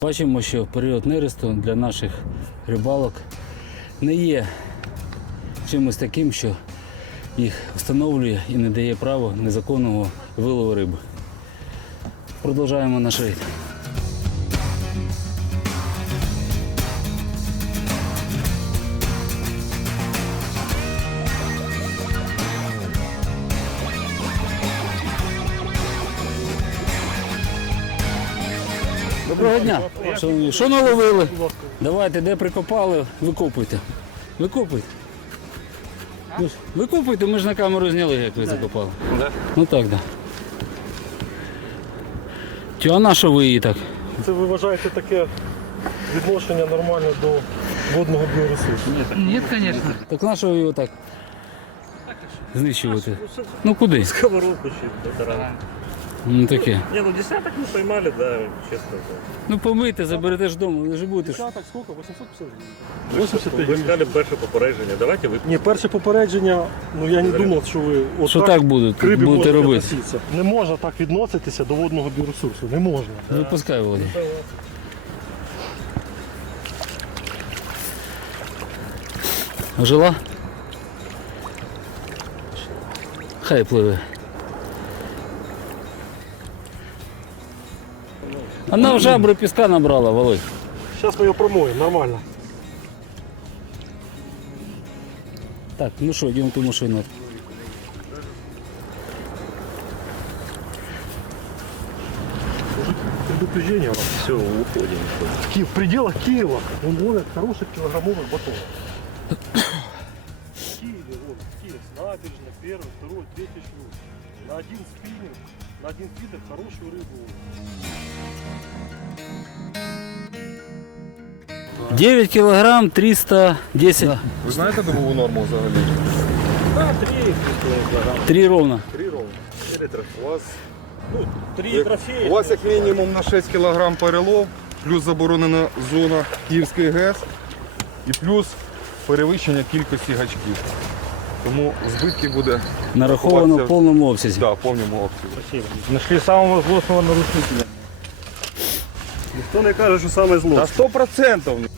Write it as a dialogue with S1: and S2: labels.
S1: Бачимо, що період нересту для наших рибалок не є чимось таким, що їх встановлює і не дає права незаконного вилову риби. Продовжуємо наш рейд. Доброго дня! Що наловили? Давайте, де прикопали, викопуйте. Викопуйте. Викопуйте, ми ж на камеру зняли, як ви закопали. Ну так, так. А на що ви її так?
S2: Це ви вважаєте таке відношення нормальне до водного біоресурсу?
S3: Нет, конечно.
S1: Так на що ви його так знищувати? Ну куди?
S2: Сковородку ще полтора.
S1: Ну таке.
S2: Не, ну десяток мы поймали, да, честно.
S1: Ну помийте, заберете ж вдома, ви ж будете.
S2: Десяток сколько? 850
S4: Ви сказали перше попередження, давайте ви...
S2: Ні, перше попередження, ну я не думав, що ви
S1: Що так будете
S2: к рибі
S1: робити?
S2: відноситися. Не можна так відноситися до водного біоресурсу, не можна.
S1: Випускай, Володя. Жила? Хай пливе. Вона в жабру піска набрала, Володь.
S2: Зараз ми його промоємо, нормально.
S1: Так, ну що, йдемо в ту машину.
S2: Предупреждение вам.
S4: Все, уходимо.
S2: В пределах Киева он ловит хороших килограммовых батонов. В Киеве ловит, Киев, набережная, первый, второй, третий шлюз. На один спиннинг, на один фидер хорошую рыбу ловит.
S1: 9 кілограм 310.
S5: Ви знаєте добову норму взагалі?
S2: Да, 3
S1: 3 ровно.
S5: 3 ровно. У вас,
S2: 3 трофея.
S5: у вас як мінімум на 6 кг перелов, плюс заборонена зона Київської ГЕС і плюс перевищення кількості гачків. Тому збитки буде
S1: Нараховано в повному обсязі.
S5: да, в повному обсязі.
S2: Спасибо. Нашли самого злостного нарушителя. Ніхто не каже, що саме
S5: Та
S2: зло.
S5: 100%.